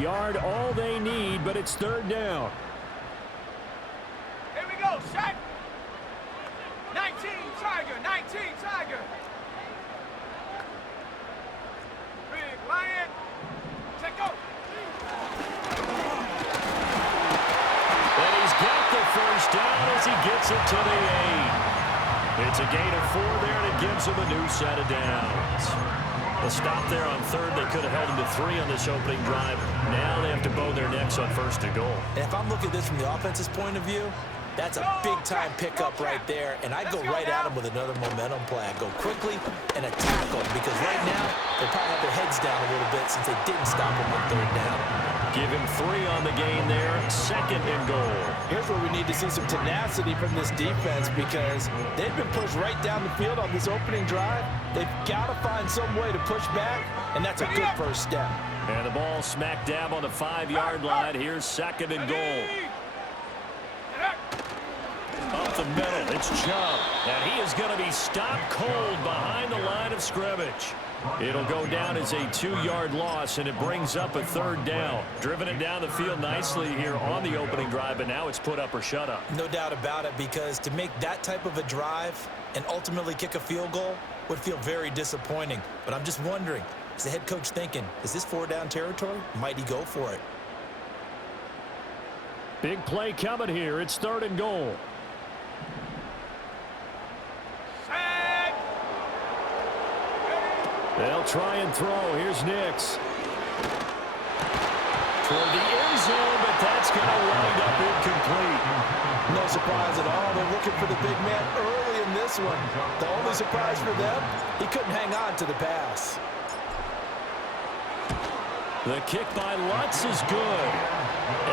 yard, all they need, but it's third down. Here we go, shot. 19 Tiger, 19 Tiger. Big Lion. Check out. And he's got the first down as he gets it to the 8. It's a gain of 4 there, and it gives him a new set of downs. A stop there on third. They could have held him to 3 on this opening drive. Now they have to bow their necks on first and goal. And if I'm looking at this from the offense's point of view, that's a big-time pickup right there, and I'd go right at him with another momentum play. I'd go quickly and attack him because right now they probably have their heads down a little bit since they didn't stop him on third down. Give him 3 on the gain there, second and goal. Here's where we need to see some tenacity from this defense because they've been pushed right down the field on this opening drive. They've got to find some way to push back, and that's a good first step. And the ball smack dab on the 5-yard line. Here's second and goal. Up the middle, it's Chubb. And he is going to be stopped cold behind the line of scrimmage. It'll go down as a 2-yard loss, and it brings up a third down. Driven it down the field nicely here on the opening drive, but now it's put up or shut up. No doubt about it, because to make that type of a drive and ultimately kick a field goal would feel very disappointing. But I'm just wondering, is the head coach thinking, is this 4-down territory? Might he go for it? Big play coming here. It's third and goal. They'll try and throw. Here's Nix. Toward the end zone, but that's going to wind up incomplete. No surprise at all. They're looking for the big man early in this one. The only surprise for them, he couldn't hang on to the pass. The kick by Lutz is good.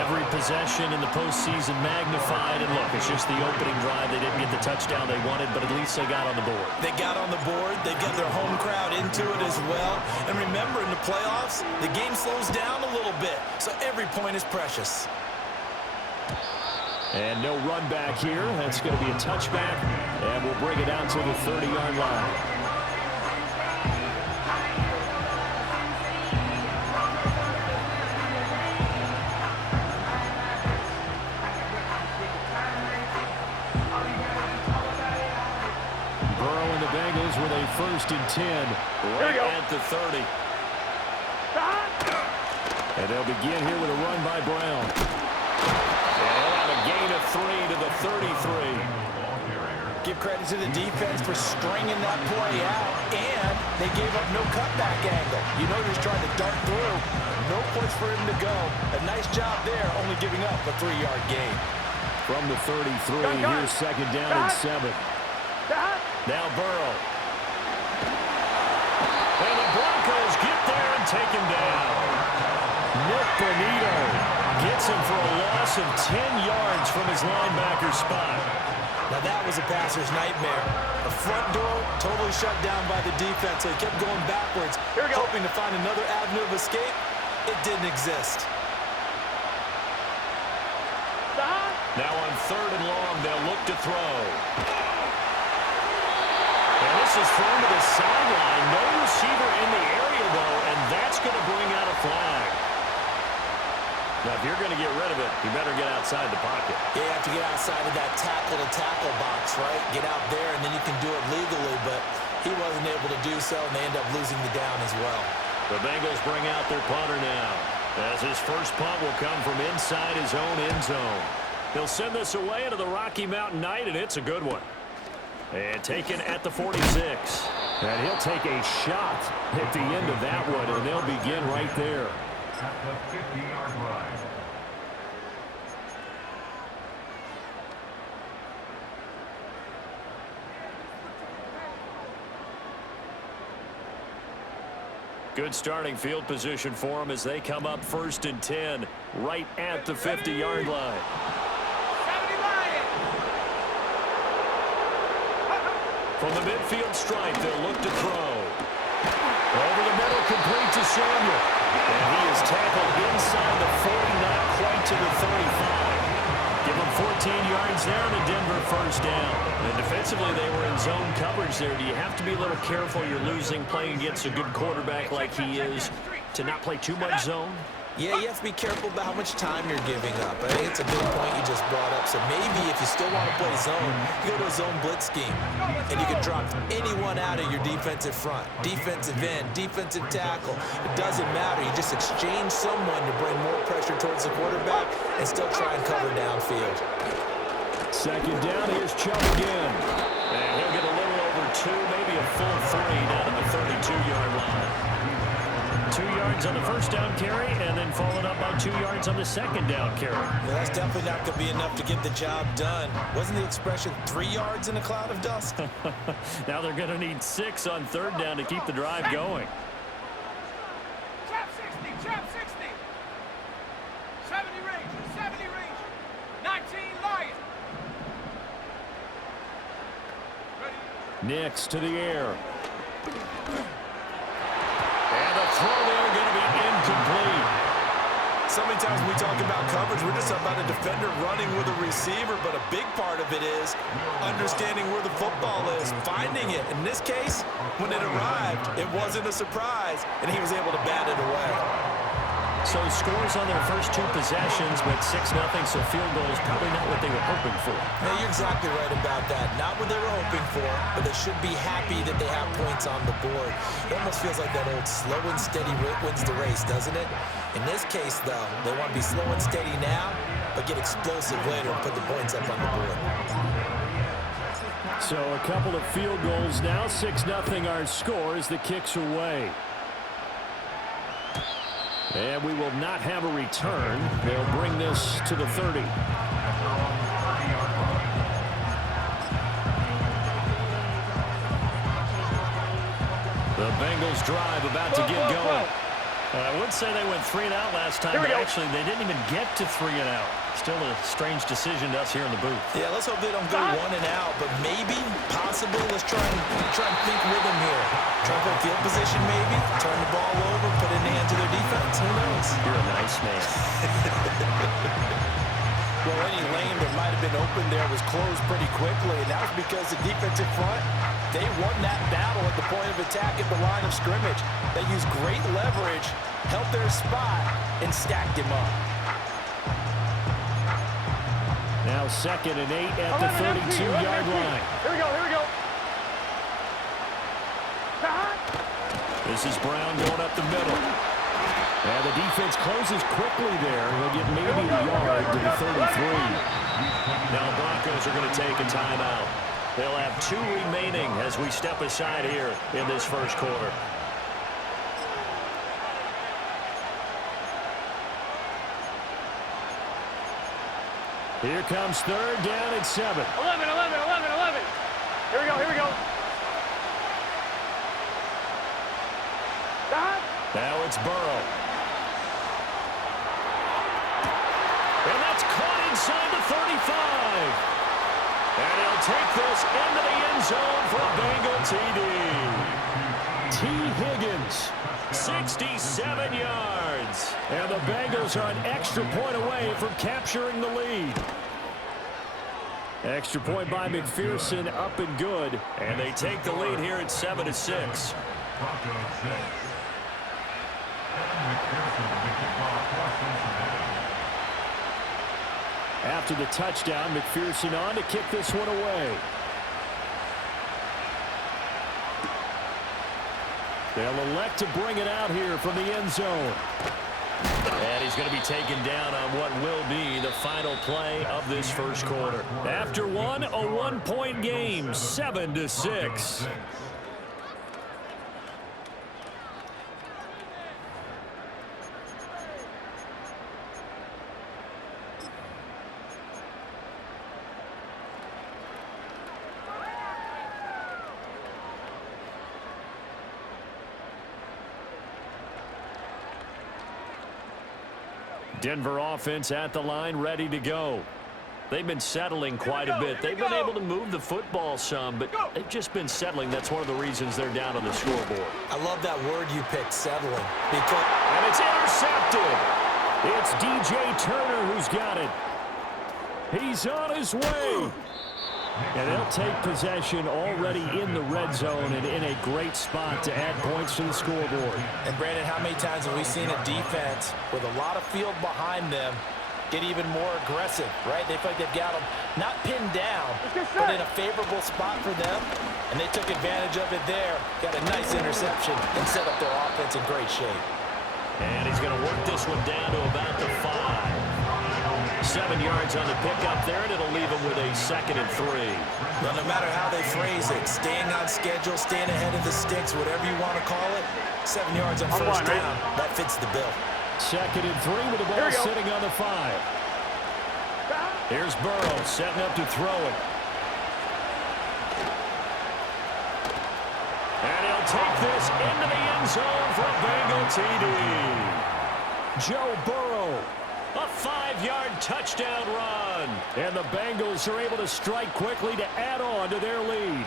Every possession in the postseason magnified. And look, it's just the opening drive. They didn't get the touchdown they wanted, but at least they got on the board. They got on the board. They got their home crowd into it as well. And remember, in the playoffs, the game slows down a little bit. So every point is precious. And no run back here. That's going to be a touchback. And we'll bring it out to the 30-yard line. With a 1st and 10 right at the 30. And they'll begin here with a run by Brown. And a gain of 3 to the 33. Give credit to the defense for stringing that play out, and they gave up no cutback angle. You know he's trying to dart through. No place for him to go. A nice job there, only giving up a 3-yard gain. From the 33, here's second down and 7. Now Burrow. And the Broncos get there and take him down. Nick Bonito gets him for a loss of 10 yards from his linebacker spot. Now that was a passer's nightmare. The front door totally shut down by the defense, so he kept going backwards, hoping to find another avenue of escape. It didn't exist. Now on 3rd and long, they'll look to throw. And this is thrown to the sideline. No receiver in the area, though, and that's going to bring out a flag. Now, if you're going to get rid of it, you better get outside the pocket. You have to get outside of that tackle-to-tackle box, right? Get out there, and then you can do it legally, but he wasn't able to do so, and they end up losing the down as well. The Bengals bring out their punter now, as his first punt will come from inside his own end zone. He'll send this away into the Rocky Mountain night, and it's a good one. And taken at the 46. And he'll take a shot at the end of that one, and they'll begin right there. At the 50-yard line. Good starting field position for them as they come up 1st and 10 right at the 50-yard line. From the midfield stripe, they'll look to throw. Over the middle, complete to Samuel. And he is tackled inside the 40, not quite to the 35. Give him 14 yards there and a Denver first down. And defensively, they were in zone coverage there. Do you have to be a little careful? You're losing, playing against a good quarterback like he is, to not play too much zone? Yeah, you have to be careful about how much time you're giving up. I think it's a good point you just brought up. So maybe if you still want to play zone, you go to a zone blitz scheme, and you can drop anyone out of your defensive front, defensive end, defensive tackle. It doesn't matter. You just exchange someone to bring more pressure towards the quarterback and still try and cover downfield. Second down, here's Chubb again. And he'll get a little over 2, maybe a full 3 down to the 32-yard line. 2 yards on the first down carry, and then followed up by 2 yards on the second down carry. Yeah, that's definitely not going to be enough to get the job done. Wasn't the expression 3 yards in a cloud of dust? Now they're going to need 6 on third down to keep the drive going. Trap 60, trap 60. 70 Ranger, 70 Ranger. 19 Lion. Ready? Nix to the air. And the throw there going to be incomplete. So many times when we talk about coverage, we're just about a defender running with a receiver, but a big part of it is understanding where the football is, finding it. In this case, when it arrived, it wasn't a surprise, and he was able to bat it away. So scores on their first 2 possessions, but 6-0, so field goal is probably not what they were hoping for. Yeah, you're exactly right about that. Not what they were hoping for, but they should be happy that they have points on the board. It almost feels like that old slow and steady wins the race, doesn't it? In this case, though, they want to be slow and steady now, but get explosive later and put the points up on the board. So a couple of field goals now, 6-0 our score as the kick's away. And we will not have a return. They'll bring this to the 30. The Bengals drive about to get going. I would say they went 3 and out last time, but actually they didn't even get to 3 and out. Still a strange decision to us here in the booth. Yeah, let's hope they don't go 1 and out, but maybe, possibly, let's try and think with them here. Try and play field position maybe, turn the ball over, put it in the hands of their defense. Who knows? You're a nice man. Well, any lane that might have been open there was closed pretty quickly, and that was because the defensive front, they won that battle at the point of attack at the line of scrimmage. They used great leverage, held their spot, and stacked him up. Now 2nd and 8 at the 32-yard line. Here we go, here we go. This is Brown going up the middle. And the defense closes quickly there. He'll get maybe a yard to the 33. Now the Broncos are going to take a timeout. They'll have 2 remaining as we step aside here in this first quarter. Here comes third down at 7. 11. Here we go, here we go. Now it's Burrow. And that's caught inside the 35. And he'll take this into the end zone for a Bengal TD. T. Higgins, 67 yards. And the Bengals are an extra point away from capturing the lead. Extra point by McPherson, up and good. And they take the lead here at 7-6. After the touchdown, McPherson on to kick this one away. They'll elect to bring it out here from the end zone. And he's going to be taken down on what will be the final play of this first quarter. After one, a 1-point game, 7-6. Denver offense at the line, ready to go. They've been settling quite a bit. They've been able to move the football some, but they've just been settling. That's one of the reasons they're down on the scoreboard. I love that word you picked, settling. And it's intercepted. It's DJ Turner who's got it. He's on his way. And they'll take possession already in the red zone and in a great spot to add points to the scoreboard. And, Brandon, how many times have we seen a defense with a lot of field behind them get even more aggressive, right? They feel like they've got them not pinned down, but in a favorable spot for them, and they took advantage of it there. Got a nice interception and set up their offense in great shape. And he's going to work this one down to about the 5. 7 yards on the pickup there, and it'll leave him with a 2nd and 3. Well, no matter how they phrase it, staying on schedule, staying ahead of the sticks, whatever you want to call it, 7 yards on first down, that fits the bill. 2nd and 3 with the ball sitting on the 5. Here's Burrow setting up to throw it. And he'll take this into the end zone for a Bengal TD. Joe Burrow, a 5-yard touchdown run. And the Bengals are able to strike quickly to add on to their lead.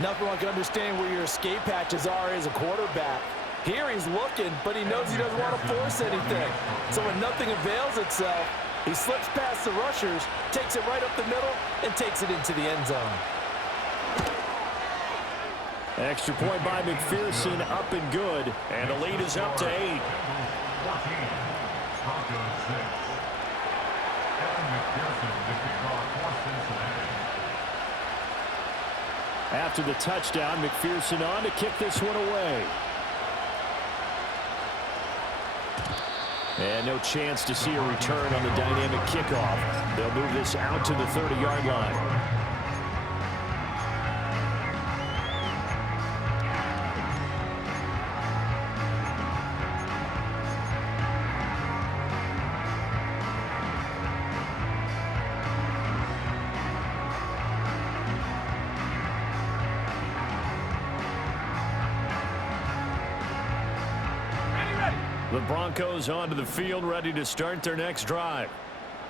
Nothing like understanding where your escape hatches are as a quarterback. Here he's looking, but he knows he doesn't want to force anything. So when nothing avails itself, he slips past the rushers, takes it right up the middle, and takes it into the end zone. Extra point by McPherson, up and good. And the lead is up to 8. After the touchdown, McPherson on to kick this one away. And no chance to see a return on the dynamic kickoff. They'll move this out to the 30-yard line. The Broncos onto the field, ready to start their next drive.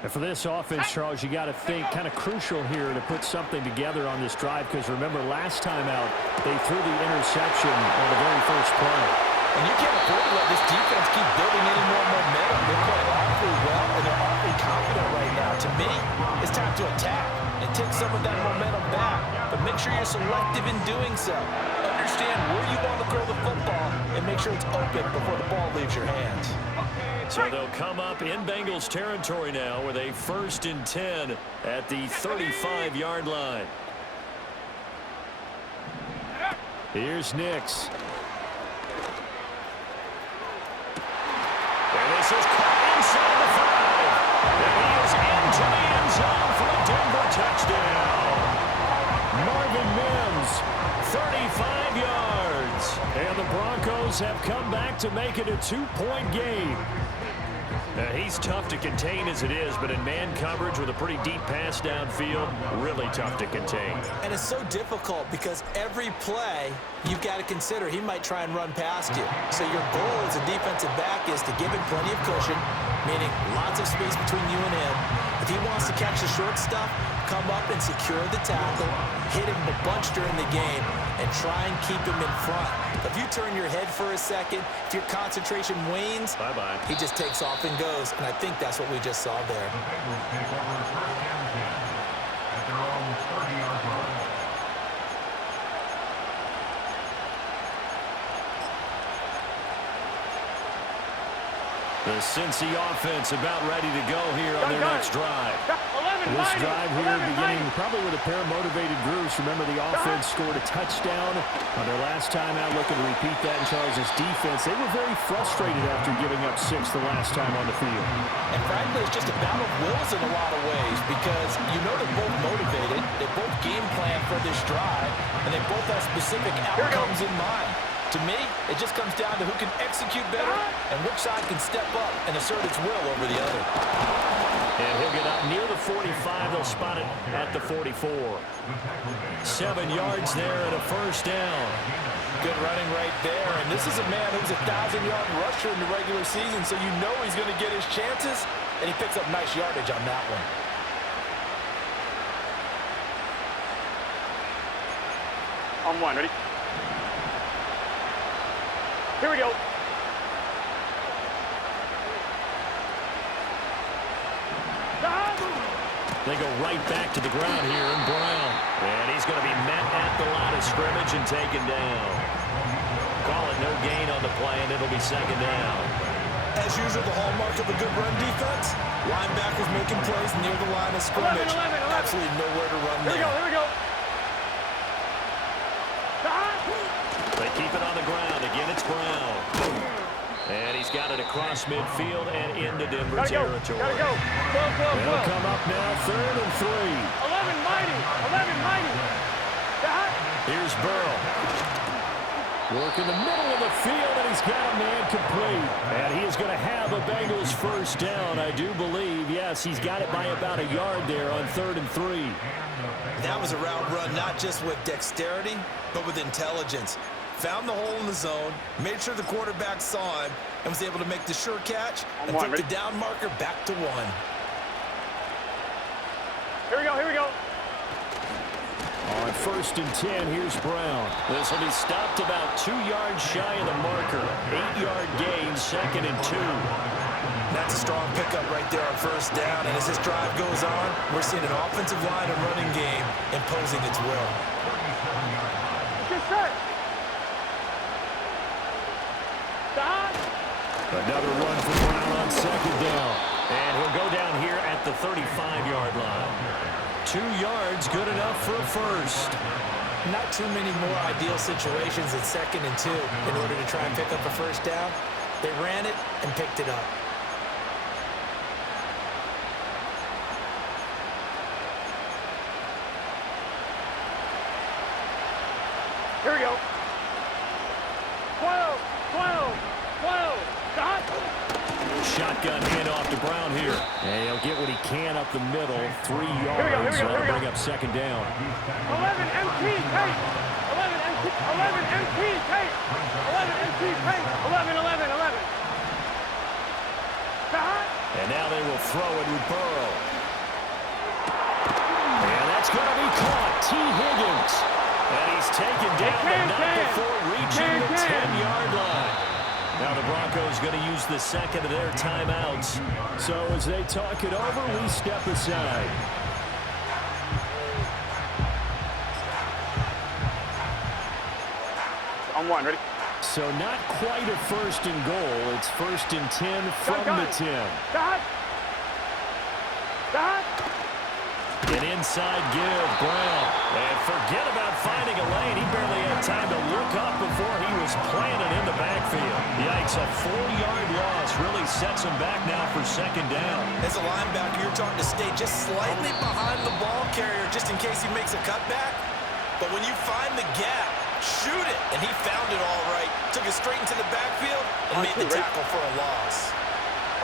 And for this offense, Charles, you got to think kind of crucial here to put something together on this drive, because remember, last time out, they threw the interception on the very first play. And you can't afford to let this defense keep building any more momentum. They're playing awfully well, and they're awfully confident right now. To me, it's time to attack and take some of that momentum back. But make sure you're selective in doing so. Understand where you want to throw the football and make sure it's open before the ball leaves your hands. So they'll come up in Bengals territory now with a 1st and 10 at the 35-yard line. Here's Nix. And this is caught inside the 5. And he is into the end zone for a Denver touchdown. Marvin Mims, 35 yards. And the Broncos have come back to make it a 2-point game. He's tough to contain as it is, but in man coverage with a pretty deep pass downfield, really tough to contain. And it's so difficult because every play you've got to consider he might try and run past you. So your goal as a defensive back is to give him plenty of cushion, meaning lots of space between you and him. If he wants to catch the short stuff, come up and secure the tackle, hit him a bunch during the game, and try and keep him in front. If you turn your head for a second, if your concentration wanes, bye-bye. He just takes off and goes, and I think that's what we just saw there. The Cincy offense about ready to go here on their next drive. This drive here beginning probably with a pair of motivated groups. Remember, the offense scored a touchdown on their last time out, looking to repeat that in Charles' defense. They were very frustrated after giving up 6 the last time on the field. And frankly, it's just a battle of wills in a lot of ways, because you know they're both motivated, they both game plan for this drive, and they both have specific outcomes in mind. To me, it just comes down to who can execute better and which side can step up and assert its will over the other. And he'll get up near the 45. They'll spot it at the 44. 7 yards there and a first down. Good running right there. And this is a man who's a 1,000-yard rusher in the regular season, so you know he's going to get his chances, and he picks up nice yardage on that one. On one, ready? Here we go. They go right back to the ground here in Brown. And he's going to be met at the line of scrimmage and taken down. Call it no gain on the play, and it'll be second down. As usual, the hallmark of a good run defense, linebackers making plays near the line of scrimmage. 11. Absolutely nowhere to run there. Here we go. They keep it on the ground. Again, it's Brown. And he's got it across midfield and into Denver territory. Gotta go. They'll come up now, 3rd and 3. 11 mighty. Here's Burrow. Work in the middle of the field, and he's got a man complete. And he is going to have a Bengals first down, I do believe. Yes, he's got it by about a yard there on 3rd and 3. That was a route run, not just with dexterity, but with intelligence. Found the hole in the zone, made sure the quarterback saw him, and was able to make the sure catch and took the down marker back to 1. Here we go. On 1st and 10, here's Brown. This will be stopped about 2 yards shy of the marker. 8-yard gain, 2nd and 2. That's a strong pickup right there on 1st down, and as this drive goes on, we're seeing an offensive line and running game imposing its will. Get set. Another run for Brown on 2nd down. And he'll go down here at the 35-yard line. 2 yards, good enough for a first. Not too many more ideal situations at 2nd and 2 in order to try and pick up a first down. They ran it and picked it up. Here we go. 12. Shotgun handoff to Brown here. And he'll get what he can up the middle. 3 yards. That'll bring up 2nd down. 11 MT tape. 11 MT tape. 11. And now they will throw it with Burrow. And that's going to be caught. T. Higgins. And he's taken down, but not before reaching the 10-yard line. Now the Broncos going to use the second of their timeouts. So as they talk it over, we step aside. On 1, ready? So not quite a 1st and goal. It's 1st and 10 from the 10. An inside give, Brown. And forget about finding a lane. He barely had time to look up before he was planted in the backfield. Yikes, a 4-yard loss really sets him back now for 2nd down. As a linebacker, you're taught to stay just slightly behind the ball carrier just in case he makes a cutback. But when you find the gap, shoot it. And he found it all right. Took it straight into the backfield and made the tackle for a loss.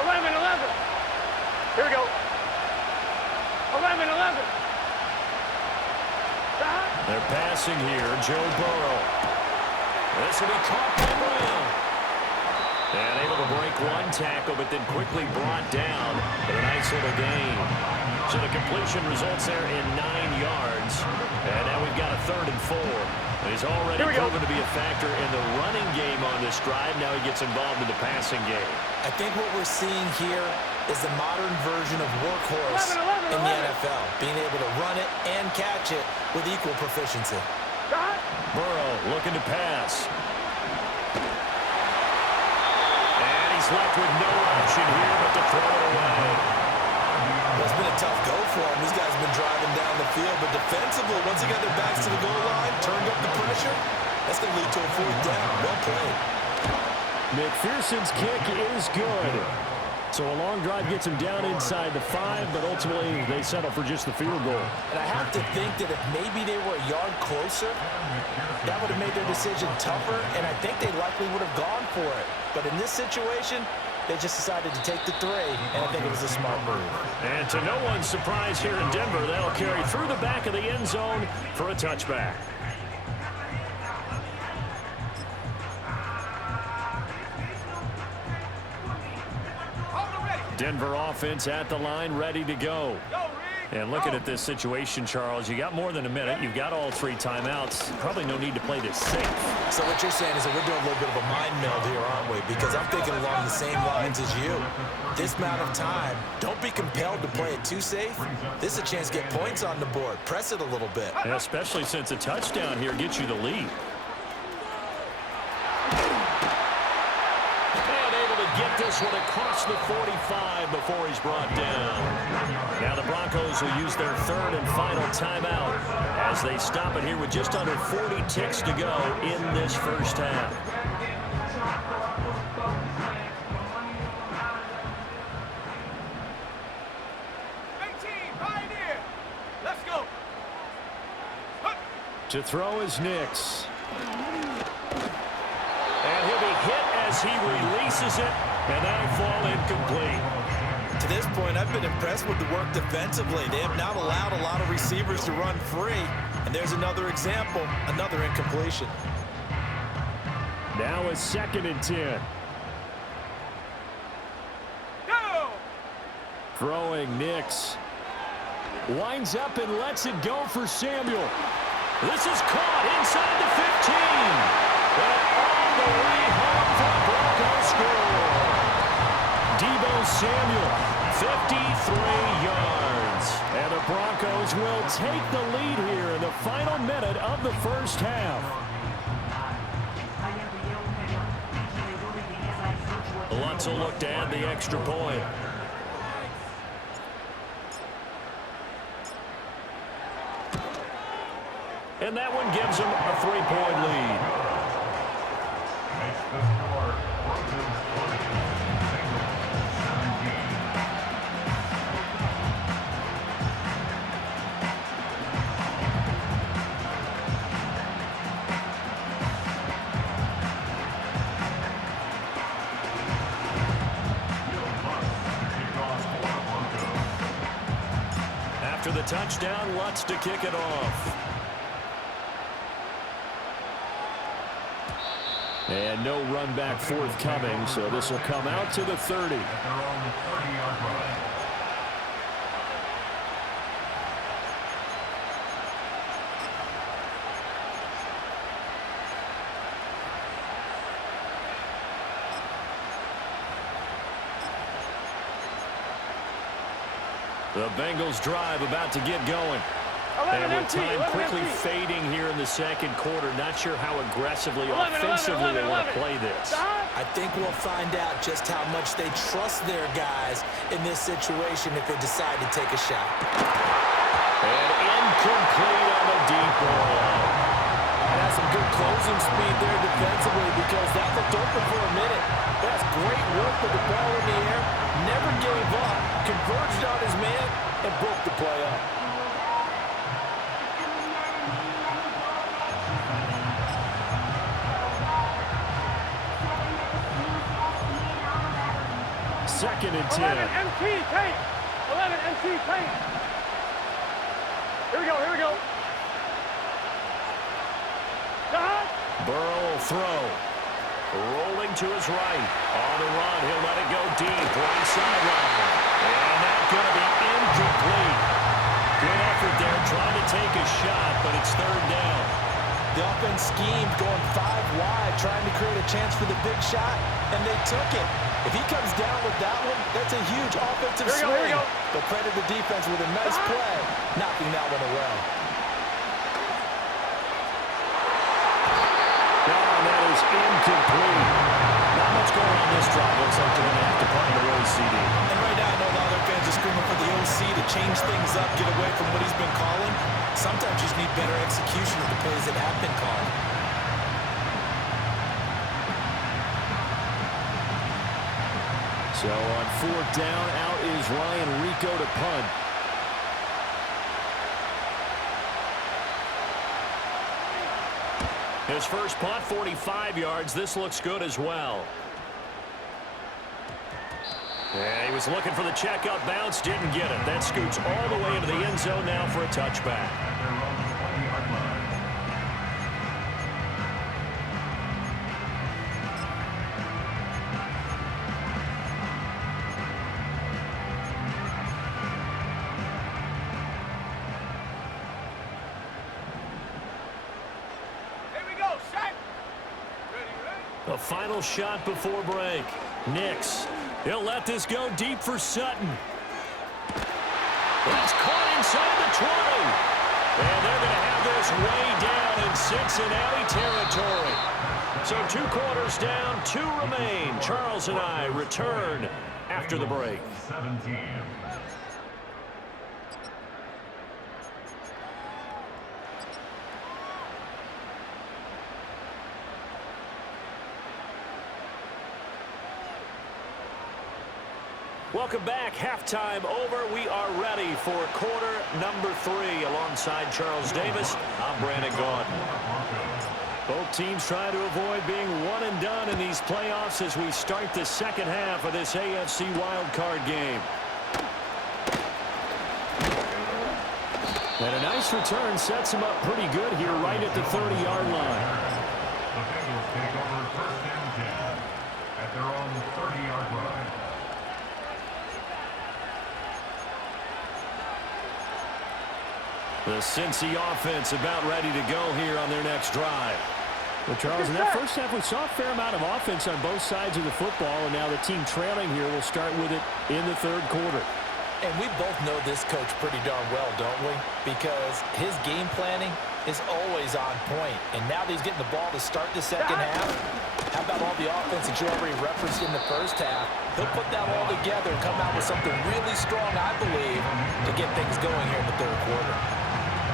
11. Here we go. 11. They're passing here, Joe Burrow. This will be caught by Brown. And able to break 1 tackle, but then quickly brought down for a nice little gain. So the completion results there in 9 yards. And now we've got a 3rd and 4. He's already proven to be a factor in the running game on this drive. Now he gets involved in the passing game. I think what we're seeing here is the modern version of workhorse in the NFL, being able to run it and catch it with equal proficiency. Burrow looking to pass. And he's left with no option here but to throw it away. Well, it's been a tough go for him. These guys have been driving down the field, but defensively, once they got their backs to the goal line, turned up the pressure, that's going to lead to a 4th down. Well played. McPherson's kick is good. So a long drive gets him down inside the 5, but ultimately they settle for just the field goal. And I have to think that if maybe they were a yard closer, that would have made their decision tougher, and I think they likely would have gone for it. But in this situation, they just decided to take the 3, and I think it was a smart move. And to no one's surprise here in Denver, that'll carry through the back of the end zone for a touchback. Denver offense at the line, ready to go. Go, Reed. And looking at this situation, Charles, you got more than a minute. You've got all 3 timeouts. Probably no need to play this safe. So what you're saying is that we're doing a little bit of a mind meld here, aren't we? Because I'm thinking along the same lines as you. This amount of time, don't be compelled to play it too safe. This is a chance to get points on the board. Press it a little bit. And especially since a touchdown here gets you the lead. And able to get this one across the 45 before he's brought down. Now the Broncos will use their 3rd and final timeout as they stop it here with just under 40 ticks to go in this first half. Let's go. To throw is Nix. And he'll be hit as he releases it, and that'll fall incomplete. To this point, I've been impressed with the work defensively. They have not allowed a lot of receivers to run free. And there's another example, another incompletion. Now a 2nd and 10. Go. Throwing Nix. Winds up and lets it go for Samuel. This is caught inside the 15. And all the way home for the Broncos score. Deebo Samuel, 53 yards. And the Broncos will take the lead here in the final minute of the first half. Lutz will look to add the extra point. And that one gives them a 3-point lead. After the touchdown, Lutz to kick it off. And no run back forthcoming, so this will come out to the 30. The Bengals drive about to get going. And with time quickly fading here in the second quarter, not sure how aggressively, offensively they want to play this. I think we'll find out just how much they trust their guys in this situation if they decide to take a shot. And incomplete on the deep ball. That's some good closing speed there defensively because that looked open for a minute. That's great work with the ball in the air. Never gave up, converged on his man, and broke the play up. 2nd and 10. 11 MT paint. 11 MT paint. Here we go. Here we go. Burrow will throw. Rolling to his right. On the run. He'll let it go deep. Right sideline. And that's going to be incomplete. Good effort there trying to take a shot, but it's 3rd down. The offense schemed going 5 wide, trying to create a chance for the big shot, and they took it. If he comes down with that one, that's a huge offensive swing. But credit the defense with a nice play, knocking that one away. And that is incomplete. Not much going on this drive. Looks like they're going to have to punt it away, CD. And right now, I know a lot of their fans are screaming for the OC to change things up, get away from what he's been calling. Sometimes you just need better execution of the plays that have been called. So on 4th down, out is Ryan Rico to punt. His first punt, 45 yards. This looks good as well. And he was looking for the check-up bounce, didn't get it. That scoots all the way into the end zone now for a touchback. A final shot before break. Nix. He'll let this go deep for Sutton. That's caught inside the 20. And they're going to have this way down in Cincinnati territory. So 2 quarters down, 2 remain. Charles and I return after the break. 17. Welcome back. Halftime over. We are ready for quarter number 3. Alongside Charles Davis, I'm Brandon Gaudin. Both teams try to avoid being one and done in these playoffs as we start the second half of this AFC wildcard game. And a nice return sets him up pretty good here right at the 30-yard line. The Bengals take over first and 10 at their own 30-yard line. The Cincy offense about ready to go here on their next drive. Well, Charles, in that first half, we saw a fair amount of offense on both sides of the football, and now the team trailing here will start with it in the third quarter. And we both know this coach pretty darn well, don't we? Because his game planning is always on point. And now that he's getting the ball to start the second half, how about all the offense that you already referenced in the first half? He'll put that all together and come out with something really strong, I believe, to get things going here in the third quarter.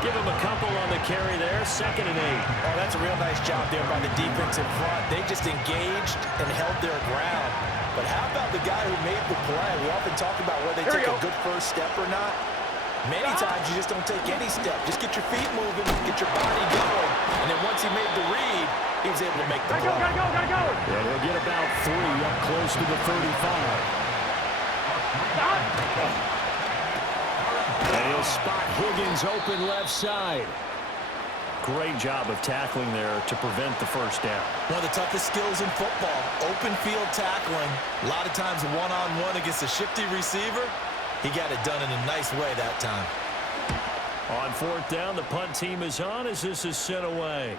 Give him a couple on the carry there, 2nd and 8. Oh, that's a real nice job there by the defensive front. They just engaged and held their ground. But how about the guy who made the play? We often talk about whether they take a good first step or not. Many times you just don't take any step. Just get your feet moving, get your body going. And then once he made the read, he was able to make the play. Gotta go. Yeah, he'll get about 3 up close to the 35. And he'll spot Higgins open left side. Great job of tackling there to prevent the first down. One of the toughest skills in football, open field tackling. A lot of times one-on-one against a shifty receiver. He got it done in a nice way that time. On 4th down, the punt team is on as this is sent away.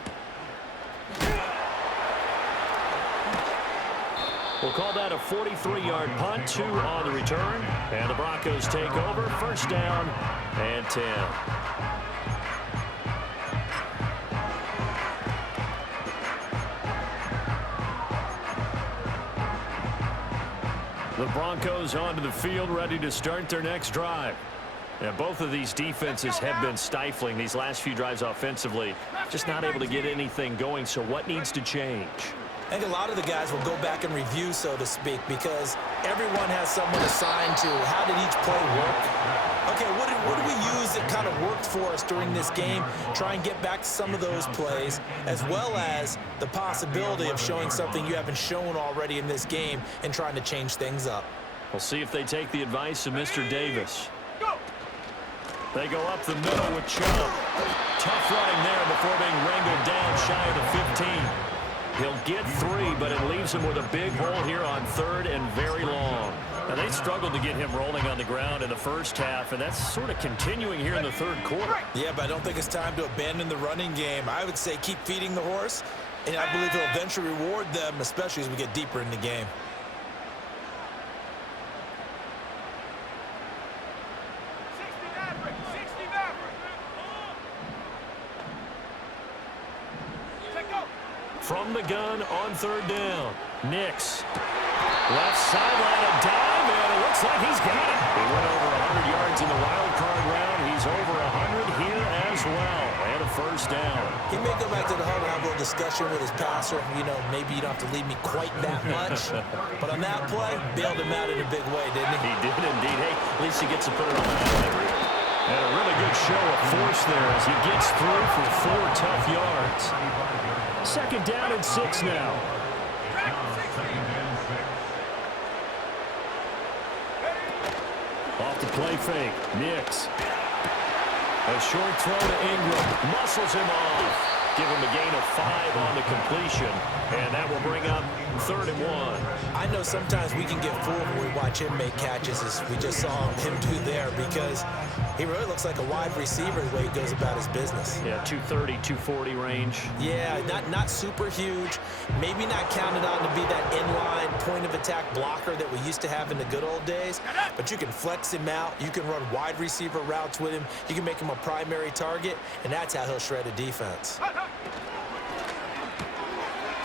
We'll call that a 43-yard punt, 2 on the return. And the Broncos take over, 1st down and 10. The Broncos onto the field, ready to start their next drive. And both of these defenses have been stifling these last few drives offensively. Just not able to get anything going, so what needs to change? I think a lot of the guys will go back and review, so to speak, because everyone has someone assigned to how did each play work. Okay, what did we use that kind of worked for us during this game? Try and get back to some of those plays, as well as the possibility of showing something you haven't shown already in this game and trying to change things up. We'll see if they take the advice of Mr. Davis. They go up the middle with Chubb. Tough running there before being wrangled down shy of the 15. He'll get 3, but it leaves him with a big hole here on 3rd and very long. Now, they struggled to get him rolling on the ground in the first half, and that's sort of continuing here in the third quarter. Yeah, but I don't think it's time to abandon the running game. I would say keep feeding the horse, and I believe he'll eventually reward them, especially as we get deeper in the game. From the gun on 3rd down, Nix. Left sideline, a dive, and it looks like he's got it. He went over 100 yards in the wild card round. He's over 100 here as well, and a 1st down. He may go back to the huddle and have a little discussion with his passer. You know, maybe you don't have to leave me quite that much. But on that play, bailed him out in a big way, didn't he? He did indeed. Hey, at least he gets to put it on the highlight reel. And a really good show of force there as he gets through for 4 tough yards. 2nd down and 6 now. Off the play fake, Nix. A short throw to Ingram. Muscles him off. give him a gain of 5 on the completion, and that will bring up 3rd and 1. I know sometimes we can get fooled when we watch him make catches, as we just saw him do there, because he really looks like a wide receiver the way he goes about his business. Yeah, 230, 240 range. Yeah, not super huge. Maybe not counted on to be that inline point-of-attack blocker that we used to have in the good old days, but you can flex him out. You can run wide receiver routes with him. You can make him a primary target, and that's how he'll shred a defense.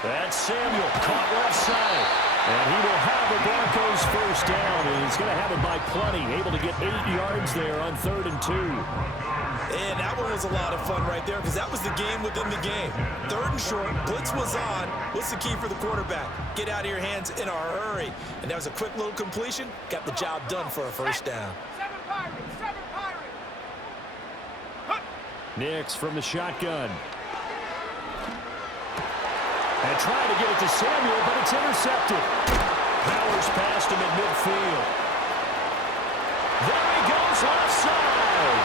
That's Samuel, caught left side. And he will have the Broncos first down, and he's going to have it by plenty, able to get 8 yards there on 3rd and 2. And that one was a lot of fun right there, because that was the game within the game. 3rd and short, blitz was on. What's the key for the quarterback? Get out of your hands in a hurry. And that was a quick little completion. Got the job done for a first down. 7 Pirates, 7 Pirates. Nix from the shotgun. And trying to get it to Samuel, but it's intercepted. Powers past him at midfield. There he goes offside.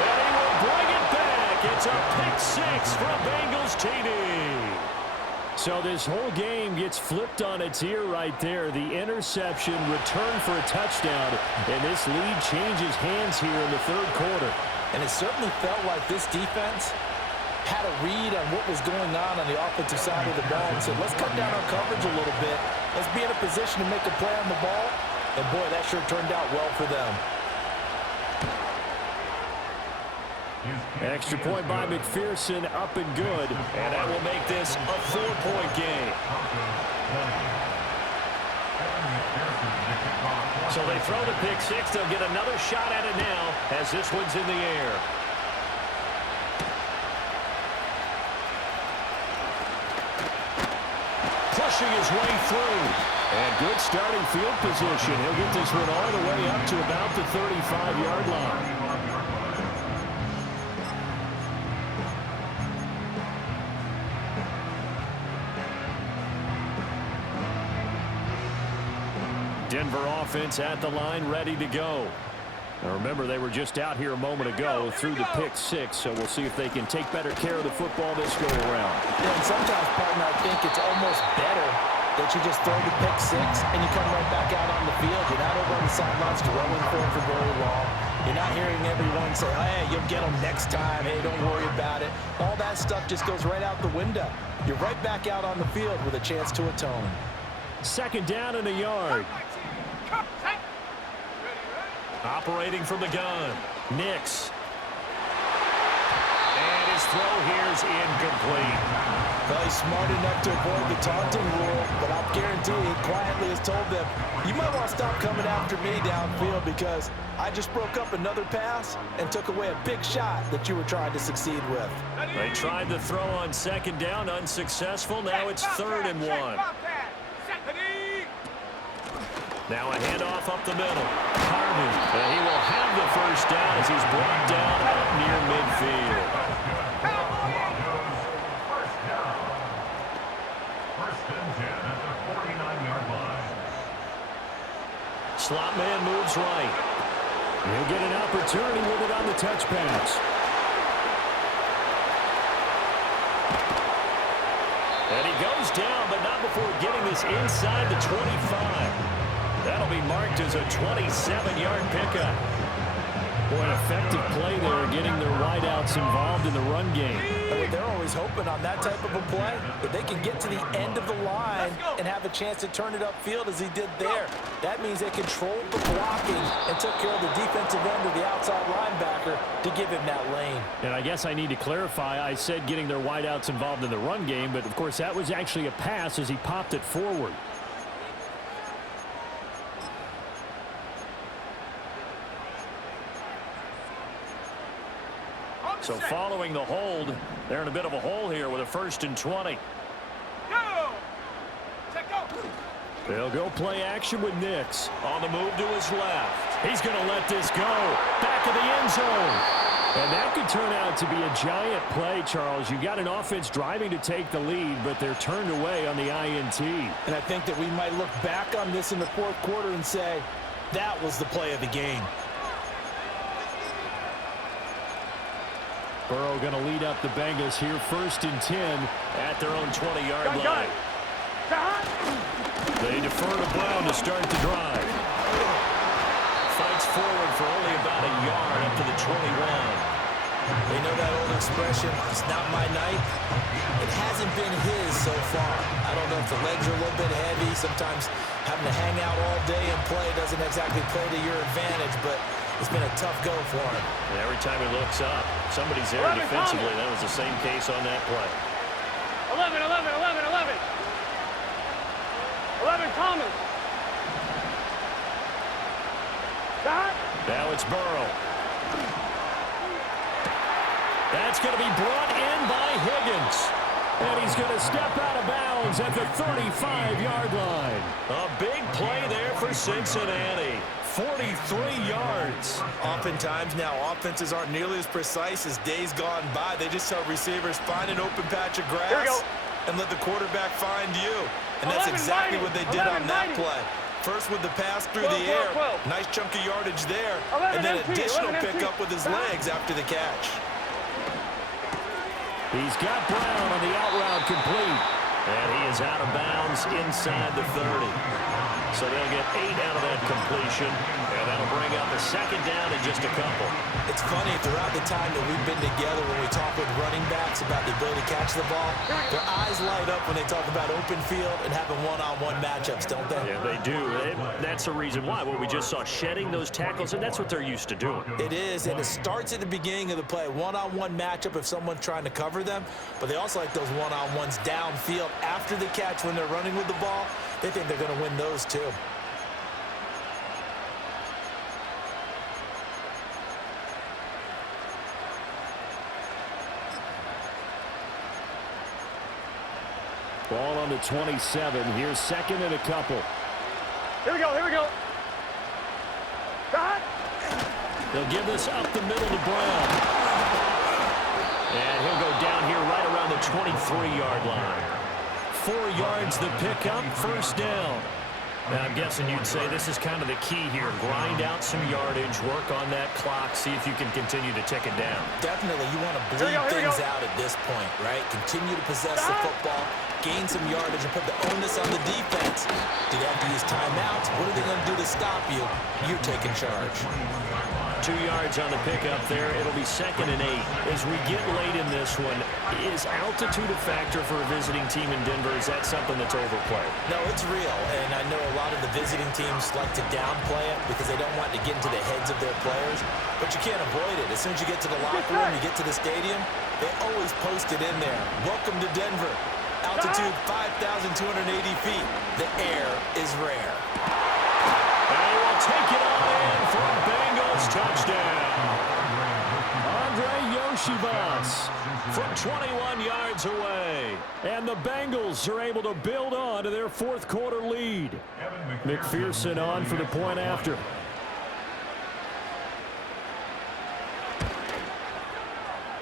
And he will bring it back. It's a pick 6 for a Bengals TD. So this whole game gets flipped on its ear right there. The interception, return for a touchdown, and this lead changes hands here in the 3rd quarter. And it certainly felt like this defense had a read on what was going on the offensive side of the ball and said, let's cut down our coverage a little bit. Let's be in a position to make a play on the ball. And, boy, that sure turned out well for them. Extra point by McPherson, up and good. And that will make this a 4-point game. So they throw the pick 6. They'll get another shot at it now as this one's in the air. Pushing his way through. And good starting field position. He'll get this one all the way up to about the 35-yard line. Denver offense at the line, ready to go. Now remember, they were just out here a moment ago through the pick 6, so we'll see if they can take better care of the football this go around. Yeah, and sometimes, partner, I think it's almost better that you just throw the pick 6 and you come right back out on the field. You're not over on the sidelines dwelling for it for very long. You're not hearing everyone say, hey, you'll get them next time. Hey, don't worry about it. All that stuff just goes right out the window. You're right back out on the field with a chance to atone. 2nd down and a yard. Operating from the gun, Nix. And his throw here's incomplete. Well, he's smart enough to avoid the taunting rule, but I'll guarantee he quietly has told them, you might want to stop coming after me downfield because I just broke up another pass and took away a big shot that you were trying to succeed with. They tried to throw on 2nd down, unsuccessful. Now it's 3rd and 1. Now a handoff up the middle. Harvey, and he will have the first down as he's brought down up near midfield. First and 10 at the 49-yard line. Slot man moves right. He'll get an opportunity with it on the touch pass. And he goes down, but not before getting this inside the 25. That'll be marked as a 27-yard pickup. Boy, an effective play there, getting their wideouts involved in the run game. They're always hoping on that type of a play that they can get to the end of the line and have a chance to turn it upfield as he did there. That means they controlled the blocking and took care of the defensive end of the outside linebacker to give him that lane. And I guess I need to clarify, I said getting their wideouts involved in the run game, but of course that was actually a pass as he popped it forward. So following the hold, they're in a bit of a hole here with a 1st and 20. They'll go play action with Nix. On the move to his left. He's going to let this go. Back of the end zone. And that could turn out to be a giant play, Charles. You got an offense driving to take the lead, but they're turned away on the INT. And I think that we might look back on this in the 4th quarter and say, that was the play of the game. Burrow going to lead up the Bengals here, 1st and 10 at their own 20-yard line. They defer to Brown to start the drive. Fights forward for only about a yard up to the 21. You know that old expression, it's not my night? It hasn't been his so far. I don't know if the legs are a little bit heavy. Sometimes having to hang out all day and play doesn't exactly play to your advantage, but it's been a tough go for him. And every time he looks up, somebody's there defensively. That was the same case on that play. 11, 11, 11, 11. 11, Thomas. Now it's Burrow. That's going to be brought in by Higgins. And he's going to step out of bounds at the 35-yard line. A big play there for Cincinnati. 43 yards. Oftentimes now, offenses aren't nearly as precise as days gone by. They just tell receivers, find an open patch of grass and let the quarterback find you. And that's exactly what they did on that play. First with the pass through the air. Nice chunk of yardage there. And then additional pickup with his legs after the catch. He's got Brown on the out route complete. And he is out of bounds inside the 30. So they'll get 8 out of that completion. And that'll bring up a 2nd down in just a couple. It's funny, throughout the time that we've been together, when we talk with running backs about the ability to catch the ball, their eyes light up when they talk about open field and having one-on-one matchups, don't they? Yeah, they do. That's the reason why. Well, we just saw shedding those tackles, and that's what they're used to doing. It is, and it starts at the beginning of the play. One-on-one matchup if someone's trying to cover them, but they also like those one-on-ones downfield after the catch when they're running with the ball. They think they're going to win those too. Ball on the 27. Here's 2nd and a couple. Here we go, here we go. They'll give this up the middle to Brown. And he'll go down here right around the 23-yard line. 4 yards the pickup, 1st down. Now, I'm guessing you'd say this is kind of the key here. Grind out some yardage, work on that clock, see if you can continue to tick it down. Definitely, you want to bleed things out at this point, right? Continue to possess the football, gain some yardage, and put the onus on the defense. Do they have to use timeouts? What are they going to do to stop you? You're taking charge. 2 yards on the pickup there. It'll be 2nd and 8. As we get late in this one, is altitude a factor for a visiting team in Denver? Is that something that's overplayed? No, it's real, and I know a lot of the visiting teams like to downplay it because they don't want to get into the heads of their players, but you can't avoid it. As soon as you get to the locker room, you get to the stadium, they always post it in there. Welcome to Denver. Altitude 5,280 feet. The air is rare. And he will take it on in for a Bengals touchdown. Andre Yoshibas from 21 yards away. And the Bengals are able to build on to their 4th quarter lead. McPherson on for the point after.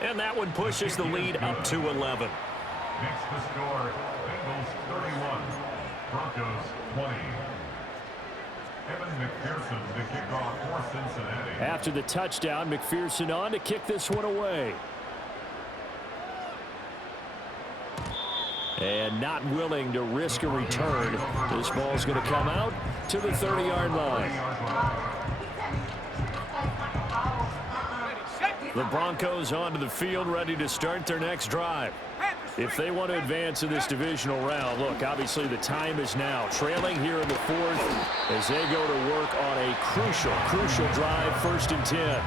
And that one pushes the lead up to 11. Makes the score Bengals 31, Broncos 20. Evan McPherson, the kickoff for Cincinnati. After the touchdown, McPherson on to kick this one away. And not willing to risk a return. This ball's going to come out to the 30-yard line. The Broncos onto the field, ready to start their next drive. If they want to advance in this divisional round, look, obviously the time is now. Trailing here in the 4th as they go to work on a crucial drive, 1st and 10.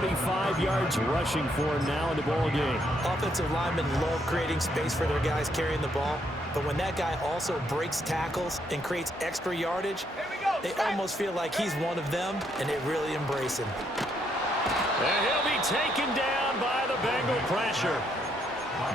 45 yards rushing for him now in the ball game. Offensive linemen love creating space for their guys carrying the ball, but when that guy also breaks tackles and creates extra yardage, they almost feel like he's one of them, and they really embrace him. And he'll be taken down by the Bengal pressure.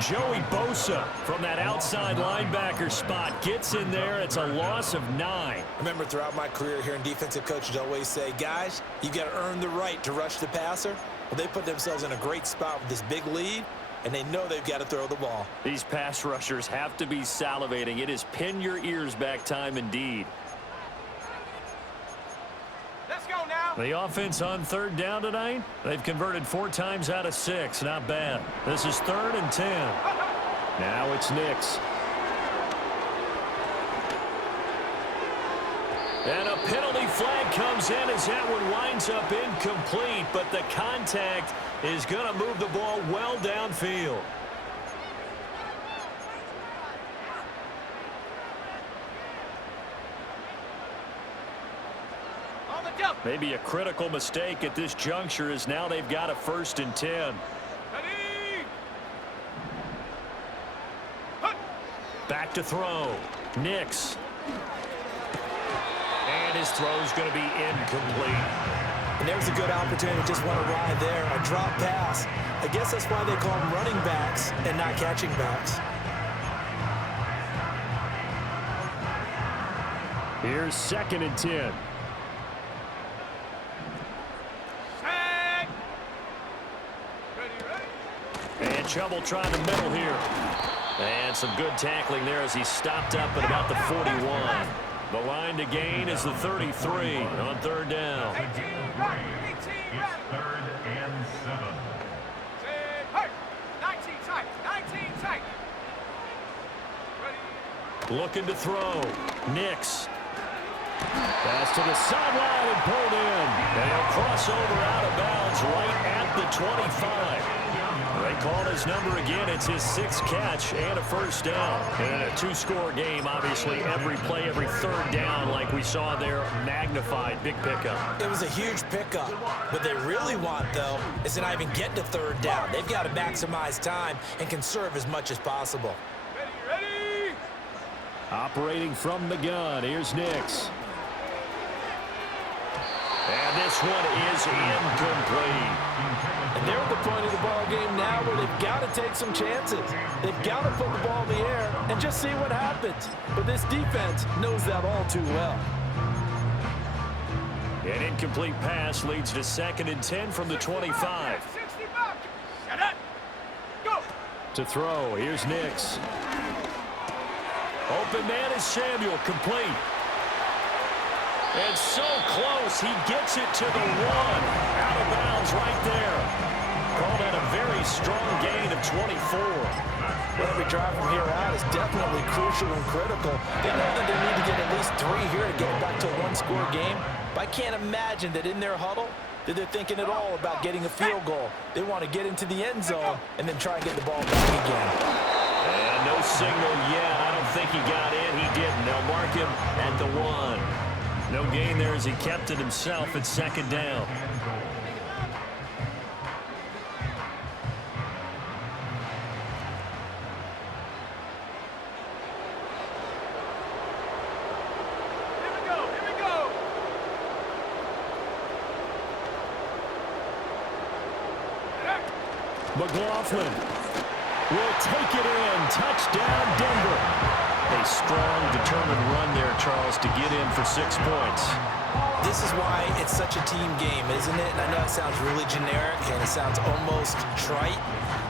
Joey Bosa from that outside linebacker spot gets in there. It's a loss of 9. I remember throughout my career hearing defensive coaches always say, guys, you got to earn the right to rush the passer. Well, they put themselves in a great spot with this big lead, and they know they've got to throw the ball. These pass rushers have to be salivating. It is pin your ears back time indeed. Let's go now. The offense on third down tonight, they've converted 4 times out of 6. Not bad. This is 3rd and 10. Now it's Nix. And a penalty flag comes in as that one winds up incomplete, but the contact is going to move the ball well downfield. Maybe a critical mistake at this juncture as now they've got a 1st and 10. Ready. Back to throw. Nix. And his throw's going to be incomplete. And there's a good opportunity. Just want to ride there. A drop pass. I guess that's why they call them running backs and not catching backs. Here's 2nd and 10. And trouble trying to middle here. And some good tackling there as he stopped up at about the 41. The line to gain is the 33 on 3rd down. It's 3rd and 7. 19 tight. 19 tight. Ready. Looking to throw. Nix. Pass to the sideline and pulled in. And he'll cross over out of bounds right at the 25. They call his number again. It's his 6th catch and a 1st down. And a 2-score game, obviously, every play, every 3rd down, like we saw there, magnified. Big pickup. It was a huge pickup. What they really want, though, is to not even get to 3rd down. They've got to maximize time and conserve as much as possible. Ready. Operating from the gun, here's Nix. And this one is incomplete. And they're at the point of the ball game now where they've got to take some chances. They've got to put the ball in the air and just see what happens. But this defense knows that all too well. An incomplete pass leads to 2nd and 10 from the 25. 60 back. Shut up. Go. To throw, here's Nix. Open man is Samuel, complete. And so close, he gets it to the 1. Out of bounds right there. Called that a very strong gain of 24. Well, every drive from here out is definitely crucial and critical. They know that they need to get at least 3 here to get it back to a 1-score game. But I can't imagine that in their huddle that they're thinking at all about getting a field goal. They want to get into the end zone and then try and get the ball back again. And no signal yet. I don't think he got in. He didn't. They'll mark him at the 1. No gain there as he kept it himself at 2nd down. Here we go. Here we go. McLaughlin will take it in. Touchdown, Denver. A strong, determined run there, Charles, to get in for 6 points. This is why it's such a team game, isn't it? And I know it sounds really generic and it sounds almost trite,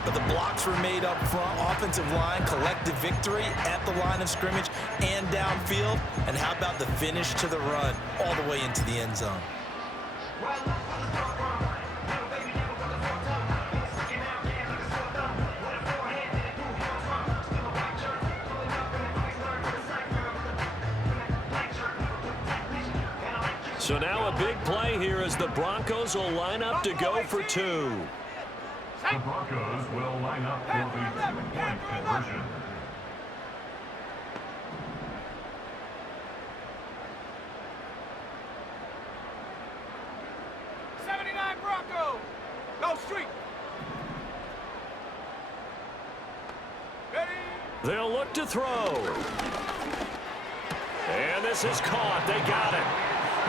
but the blocks were made up front, offensive line, collective victory at the line of scrimmage and downfield. And how about the finish to the run all the way into the end zone? So now a big play here as the Broncos will line up to go for 2. The Broncos will line up for the 2-point conversion. Bronco. Go street. Ready. They'll look to throw. And this is caught. They got it.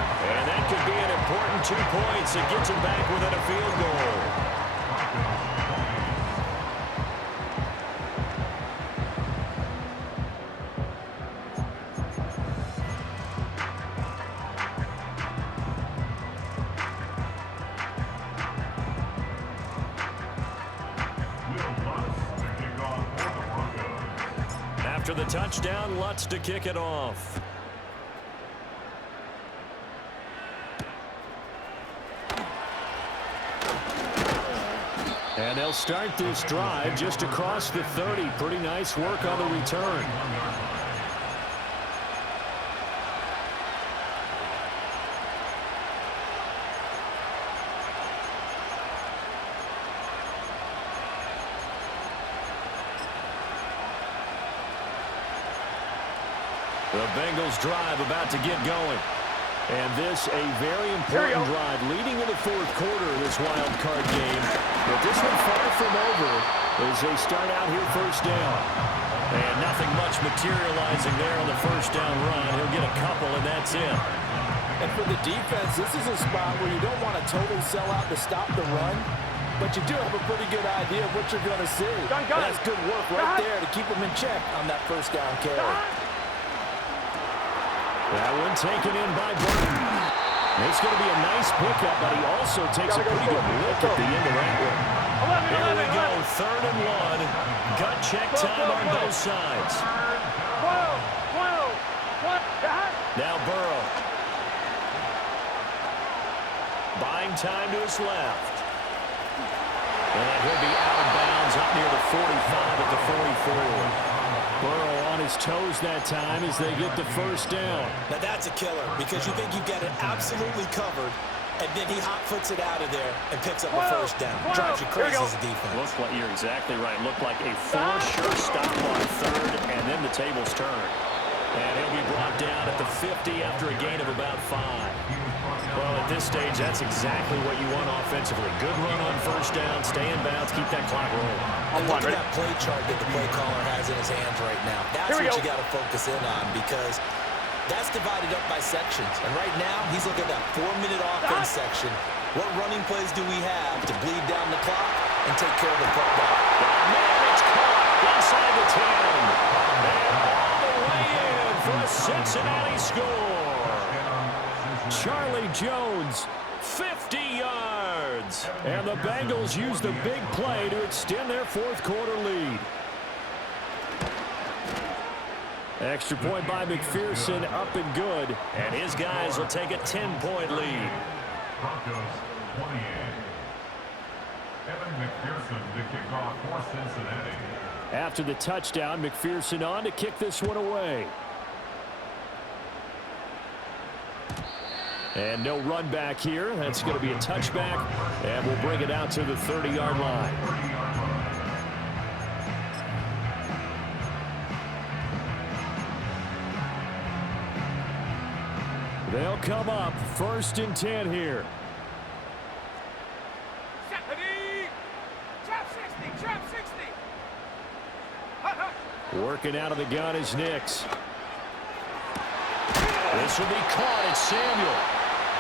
And that could be an important 2 points. It gets them back within a field goal. After the touchdown, Lutz to kick it off. And they'll start this drive just across the 30. Pretty nice work on the return. The Bengals drive about to get going. And this a very important drive leading in the fourth quarter of this wild card game. But this one far from over as they start out here first down. And nothing much materializing there on the first down run. He'll get a couple, and that's it. And for the defense, this is a spot where you don't want to totally sell out to stop the run, but you do have a pretty good idea of what you're going to see. And that's good work right there to keep them in check on that first down carry. That one taken in by Burton. It's going to be a nice pickup, but he also takes a pretty good look at the end of that one. Here we go, 3rd and 1. Gut check time on both sides. Now Burrow. Buying time to his left. And he'll be out of bounds up near the 45 at the 44. Burrow on his toes that time as they get the first down. Now that's a killer because you think you've got it absolutely covered, and then he hot foots it out of there and picks up a first down. Drives you crazy as a defense. Looks like you're exactly right. Looked like a sure stop on 3rd, and then the tables turn. And he'll be brought down at the 50 after a gain of about 5. Well, at this stage, that's exactly what you want offensively. Good run on first down, stay in bounds, keep that clock rolling. And look at that play chart that the play caller has in his hands right now. That's what you got to focus in on because that's divided up by sections. And right now, he's looking at that 4-minute offense section. What running plays do we have to bleed down the clock and take care of the football? Man, it's caught inside the 10. And all the way in for a Cincinnati score. Charlie Jones, 50 yards. And the Bengals use the big play to extend their fourth quarter lead. Extra point by McPherson, up and good. And his guys will take a 10-point lead. Broncos 28. Evan McPherson to kick off for Cincinnati. After the touchdown, McPherson on to kick this one away. And no run back here. That's going to be a touchback. And we'll bring it out to the 30-yard line. They'll come up 1st and 10 here. Working out of the gun is Nix. This will be caught. It's Samuel.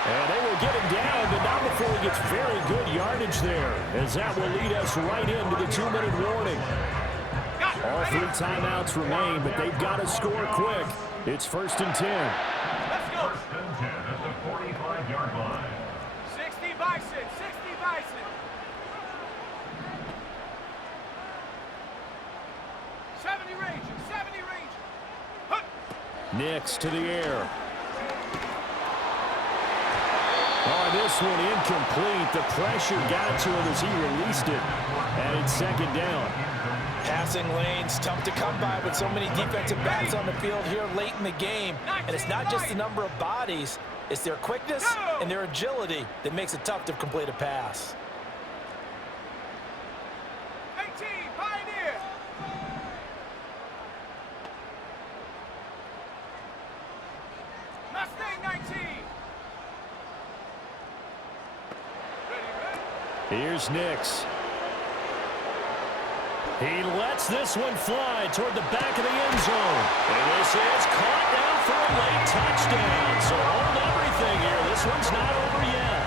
And they will get him down, but not before he gets very good yardage there, as that will lead us right into the 2-minute warning. All 3 timeouts remain, but they've got to score quick. It's 1st and 10. Let's go. 1st and 10 at the 45-yard line. 60 Bison, 60 Bison. 70 Ranger, 70 Ranger. Huh. Nix to the air. Oh, this one incomplete. The pressure got to him as he released it. And it's 2nd down. Passing lanes, tough to come by with so many defensive backs on the field here late in the game. And it's not just the number of bodies, it's their quickness and their agility that makes it tough to complete a pass. 18, Pioneer. Mustang 19. Here's Nix. He lets this one fly toward the back of the end zone. And this is caught down for a late touchdown. So hold everything here. This one's not over yet.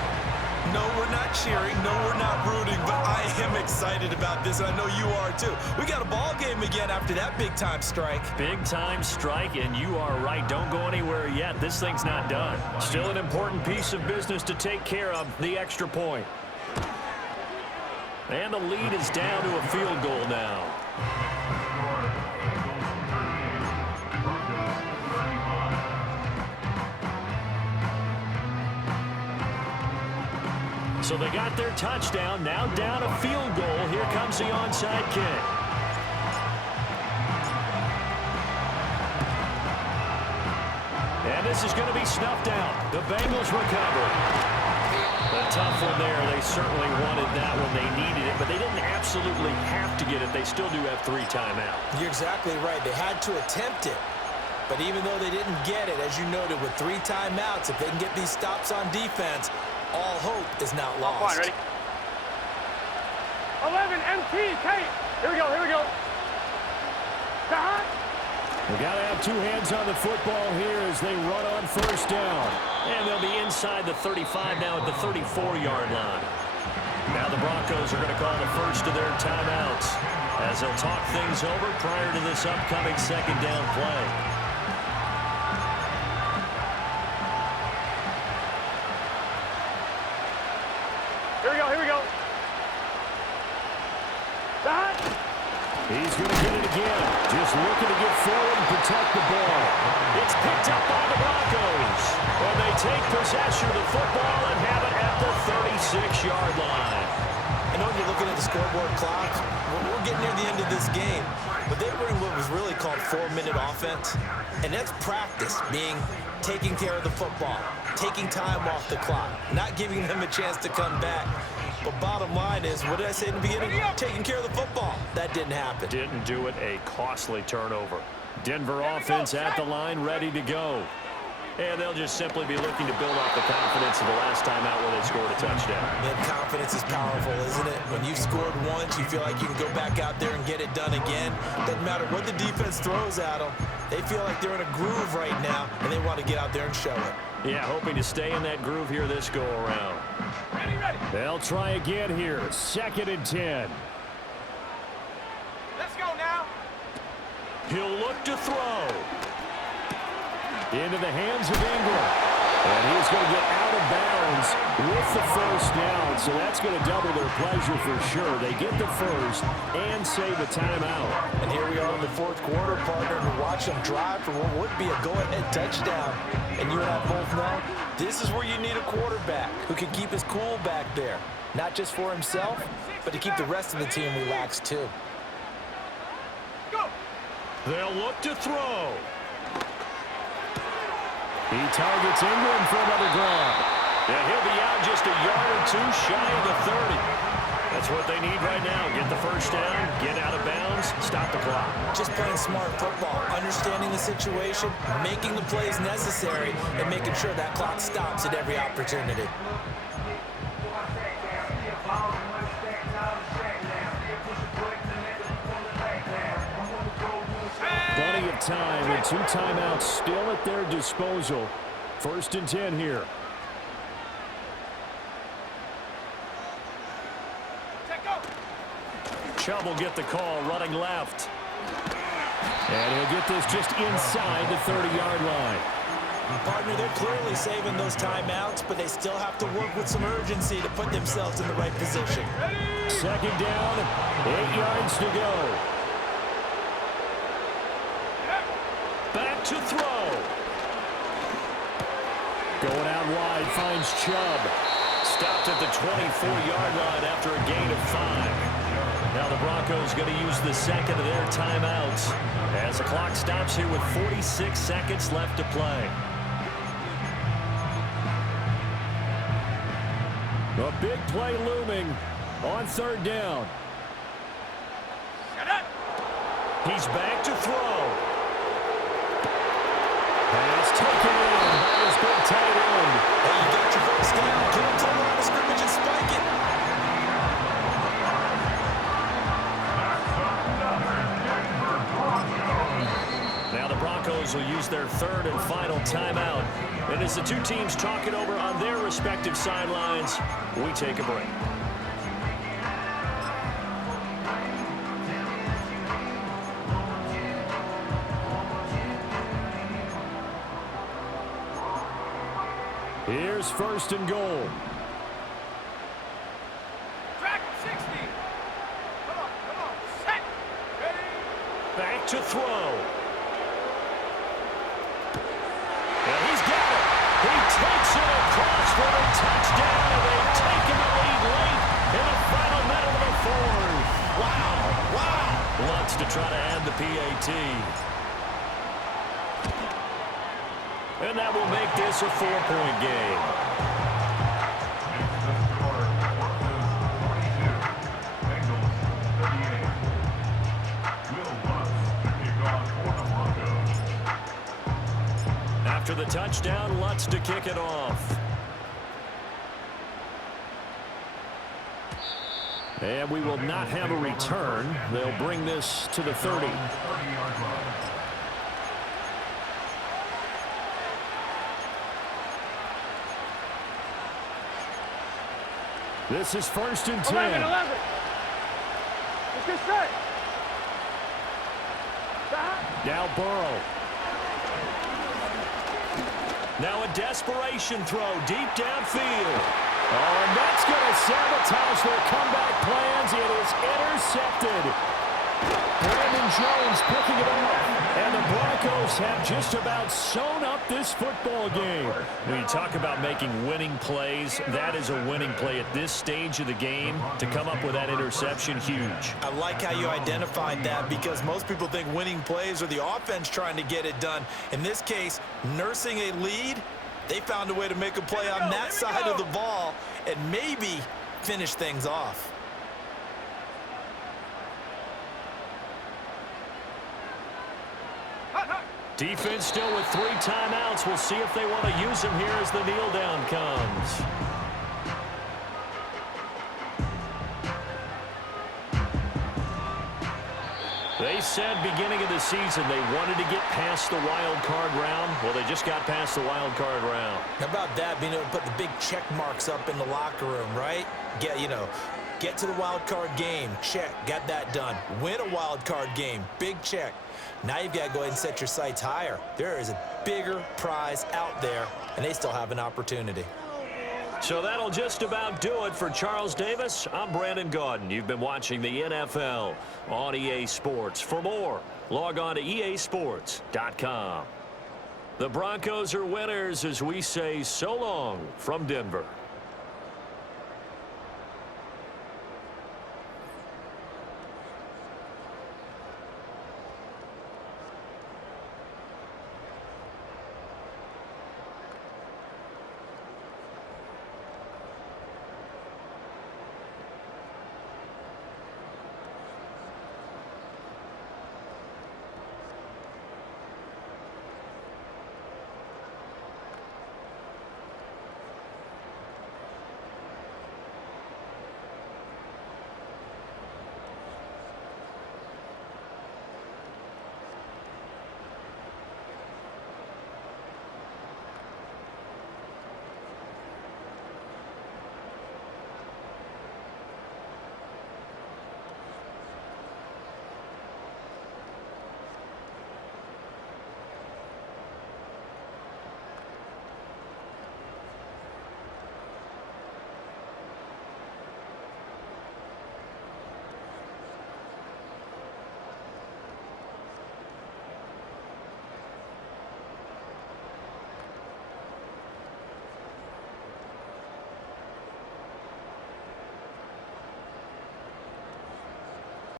No, we're not cheering. No, we're not rooting. But I am excited about this, and I know you are too. We got a ball game again after that big-time strike. Big-time strike, and you are right. Don't go anywhere yet. This thing's not done. Still an important piece of business to take care of, the extra point. And the lead is down to a field goal now. So they got their touchdown. Now down a field goal. Here comes the onside kick. And this is going to be snuffed out. The Bengals recover. A tough one there. They certainly wanted that one. They needed it, but they didn't absolutely have to get it. They still do have 3 timeouts. You're exactly right. They had to attempt it. But even though they didn't get it, as you noted, with 3 timeouts, if they can get these stops on defense, all hope is not lost. Fine, ready? 11 MT, Kate. Here we go. We got to have 2 hands on the football here as they run on first down. And they'll be inside the 35 now at the 34-yard line. Now the Broncos are going to call the first of their timeouts as they'll talk things over prior to this upcoming second down play. Here we go. He's going to get it again. Just looking to get forward and protect the ball. It's picked up by the Broncos. And they take possession of the football and have it at the 36-yard line. I know when you're looking at the scoreboard clock, we're getting near the end of this game. But they were in what was really called 4-minute offense. And that's practice, being taking care of the football, taking time off the clock, not giving them a chance to come back. But bottom line is, what did I say in the beginning? Taking care of the football. That didn't happen. Didn't do it. A costly turnover. Denver offense at the line, ready to go. And they'll just simply be looking to build up the confidence of the last time out where they scored a touchdown. And confidence is powerful, isn't it? When you've scored once, you feel like you can go back out there and get it done again. Doesn't matter what the defense throws at them. They feel like they're in a groove right now, and they want to get out there and show it. Yeah, hoping to stay in that groove here this go-around. Ready. They'll try again here. 2nd and 10. Let's go now. He'll look to throw. Into the hands of Ingram. And he's going to get out of bounds with the first down. So that's going to double their pleasure for sure. They get the first and save a timeout. And here we are in the 4th quarter, partner, and watch them drive for what would be a go-ahead touchdown. And you and I both know this is where you need a quarterback who can keep his cool back there. Not just for himself, but to keep the rest of the team relaxed too. Go. They'll look to throw. He targets Ingram for another grab. Yeah, he'll be out just a yard or 2 shy of the 30. That's what they need right now. Get the first down, get out of bounds, stop the clock. Just playing smart football, understanding the situation, making the plays necessary, and making sure that clock stops at every opportunity. Plenty of time and 2 timeouts still at their disposal. 1st and 10 here. Chubb will get the call running left. And he'll get this just inside the 30-yard line. Partner, they're clearly saving those timeouts, but they still have to work with some urgency to put themselves in the right position. 2nd down, 8 yards to go. Back to throw. Going out wide, finds Chubb. Stopped at the 24-yard line after a gain of 5. Now the Broncos going to use the 2nd of their timeouts as the clock stops here with 46 seconds left to play. A big play looming on 3rd down. He's back to throw. Pass taken in by his big tight end. Hey, you got your first down. Get him to the line of scrimmage and spike it. Now the Broncos will use their 3rd and final timeout. And as the 2 teams talk it over on their respective sidelines, we take a break. Here's 1st and goal. Track 60. Come on. Set. Ready. Back to throw. And he's got it. He takes it across for a touchdown, and they've taken the Lutz to try to add the PAT. And that will make this a 4-point game. After the touchdown, Lutz to kick it off. And we will not have a return. They'll bring this to the 30. This is 1st and 10. 11. Let's get set. Now Burrow. Now a desperation throw deep downfield. Oh, and that's going to sabotage their comeback plans. It is intercepted. Brandon Jones picking it off. And the Broncos have just about sewn up this football game. When you talk about making winning plays, that is a winning play at this stage of the game. To come up with that interception, huge. I like how you identified that, because most people think winning plays are the offense trying to get it done. In this case, nursing a lead, they found a way to make a play on that side of the ball and maybe finish things off. Defense still with 3 timeouts. We'll see if they want to use them here as the kneel down comes. They said beginning of the season they wanted to get past the wild card round. Well, they just got past the wild card round. How about that, being able to put the big check marks up in the locker room, right? Get to the wild card game, check, got that done. Win a wild card game, big check. Now you've got to go ahead and set your sights higher. There is a bigger prize out there, and they still have an opportunity. So that'll just about do it for Charles Davis. I'm Brandon Gaudin. You've been watching the NFL on EA Sports. For more, log on to easports.com. The Broncos are winners as we say so long from Denver.